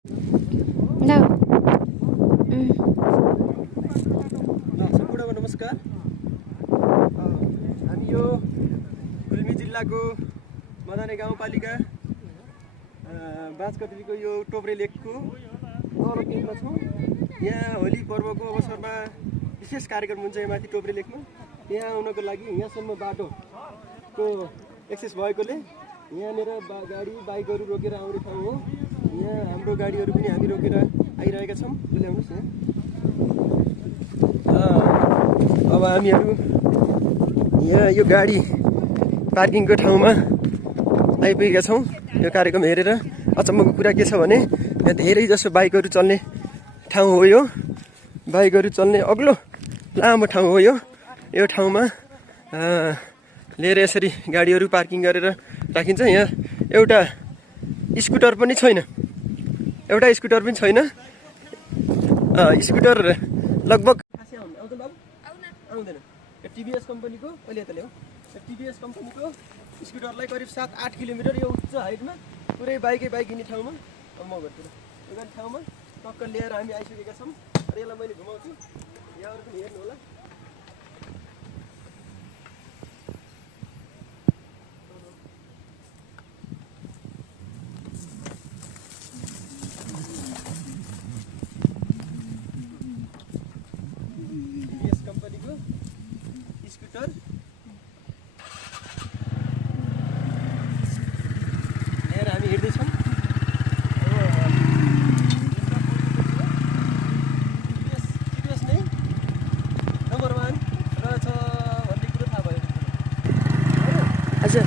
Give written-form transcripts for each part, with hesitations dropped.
सम्पूर्णमा नमस्कार। हामी यो गुल्मी जिल्लाको मदाने गाउँपालिका बाँसकटरीको यो टोब्रे लेकको तल केन्द्रमा छौँ। यहाँ होली पर्वको अवसरमा विशेष कार्यक्रम हुन्छ यहाँ माथि टोब्रे लेकमा। यहाँ आउनको लागि यहाँसम्म बाटोको एक्सेस भएकोले यहाँनिर गाडी बाइकहरू रोकेर आउने ठाउँ हो। यहाँ हाम्रो गाडीहरू पनि हामी रोकेर आइरहेका छौँ। ल्याउनुहोस् यहाँ। अब हामीहरू यहाँ यो गाडी पार्किङको ठाउँमा आइपुगेका छौँ। यो कार्यक्रम हेरेर अचम्मको कुरा के छ भने यहाँ धेरै जसो बाइकहरू चल्ने ठाउँ हो। यो बाइकहरू चल्ने अग्लो लामो ठाउँ हो। यो ठाउँमा लिएर यसरी गाडीहरू पार्किङ गरेर राखिन्छ। यहाँ एउटा स्कुटर पनि छैन। स्कुटर लगभग आउँदैन। टिभीएस कम्पनीको अहिले त ल्याऊ। टिभीएस कम्पनीको स्कुटरलाई करिब 7-8 किलोमिटर यो उच्च हाइटमा पुरै बाइक हिँड्ने ठाउँमा मगरतिर यो ठाउँमा टक्कर ल्याएर हामी आइसकेका छौँ। र यसलाई मैले घुमाउँछु, यहाँहरू पनि हेर्नु होला। टिभीएस कम्पनीको स्कुटर लिएर हामी हिँड्दैछौँ। टिभीएस नै नम्बर 1 रहेछ भन्ने कुरो थाहा भयो। हजुर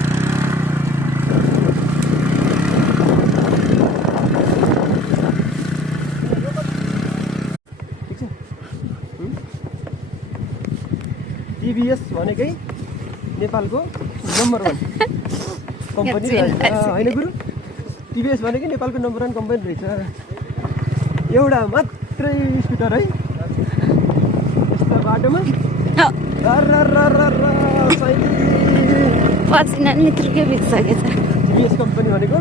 टिभीएस भनेकै नेपालको नम्बर 1 कम्पनी होइन गुरु। टिभीएस भनेकै नेपालको नम्बर 1 कम्पनी रहेछ। एउटा मात्रै स्कुटर है यस्तो बाटोमा पसिना नित्रुकै भिजिसकेछ। टिभीएस कम्पनी भनेको